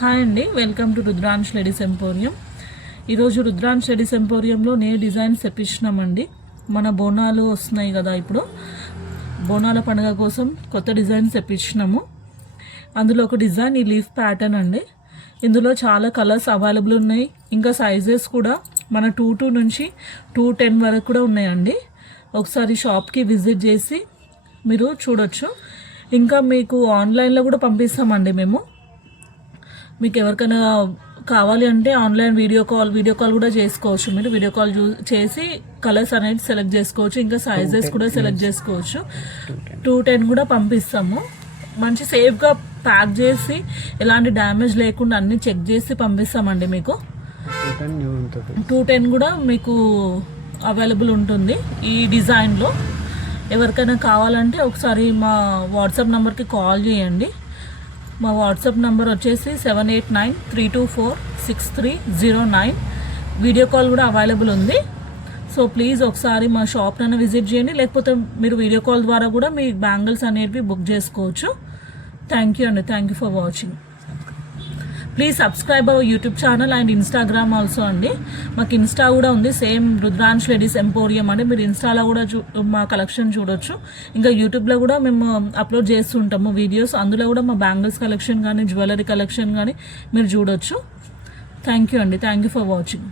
Hi అండి, welcome to Rudransh ladies emporium. ఈరోజు Rudransh ladies ఎంపోరియంలో designs తెప్పించినామండి. మన బోనాలు వస్తున్నాయి కదా, ఇప్పుడు బోనాల పండుగ కోసం కొత్త డిజైన్స్ తెప్పించినాము. అందులో ఒక డిజైన్ ఈ లీఫ్ ప్యాటర్న్ అండి. ఇందులో చాలా కలర్స్ అవైలబుల్ ఉన్నాయి. ఇంకా సైజెస్ కూడా మన 2 నుంచి 210 వరకు కూడా ఉన్నాయండి. ఒకసారి షాప్కి విజిట్ చేసి మీరు చూడొచ్చు. ఇంకా మీకు ఆన్లైన్లో కూడా పంపిస్తామండి మేము. మీకు ఎవరికైనా కావాలి అంటే ఆన్లైన్ వీడియో కాల్ కూడా చేసుకోవచ్చు. మీరు వీడియో కాల్ చేసి కలర్స్ అనేది సెలెక్ట్ చేసుకోవచ్చు. ఇంకా సైజెస్ కూడా సెలెక్ట్ చేసుకోవచ్చు. 210 కూడా పంపిస్తాము. మంచి సేఫ్గా ప్యాక్ చేసి ఎలాంటి డ్యామేజ్ లేకుండా అన్ని చెక్ చేసి పంపిస్తామండి. మీకు 210 కూడా మీకు అవైలబుల్ ఉంటుంది ఈ డిజైన్లో. ఎవరికైనా కావాలంటే ఒకసారి మా వాట్సాప్ నెంబర్కి కాల్ చేయండి. మా వాట్సాప్ నెంబర్ వచ్చేసి 7893246309. వీడియో కాల్ కూడా అవైలబుల్ ఉంది. సో ప్లీజ్ ఒకసారి మా షాప్నైనా విజిట్ చేయండి, లేకపోతే మీరు వీడియో కాల్ ద్వారా కూడా మీ బ్యాంగిల్స్ అనేవి బుక్ చేసుకోవచ్చు. థ్యాంక్ యూ అండి. Thank you for watching. Please subscribe our YouTube channel and Instagram also అండి. మాకు ఇన్స్టా కూడా ఉంది, సేమ్ రుద్రాంశ్ లేడీస్ ఎంపోరియం అండి. మీరు ఇన్స్టాలో కూడా మా కలెక్షన్ చూడొచ్చు. ఇంకా యూట్యూబ్లో కూడా మేము అప్లోడ్ చేస్తుంటాము వీడియోస్. అందులో కూడా మా బ్యాంగిల్స్ కలెక్షన్ కానీ జ్యువెలరీ కలెక్షన్ కానీ మీరు చూడొచ్చు. థ్యాంక్ యూ అండి. Thank you for watching.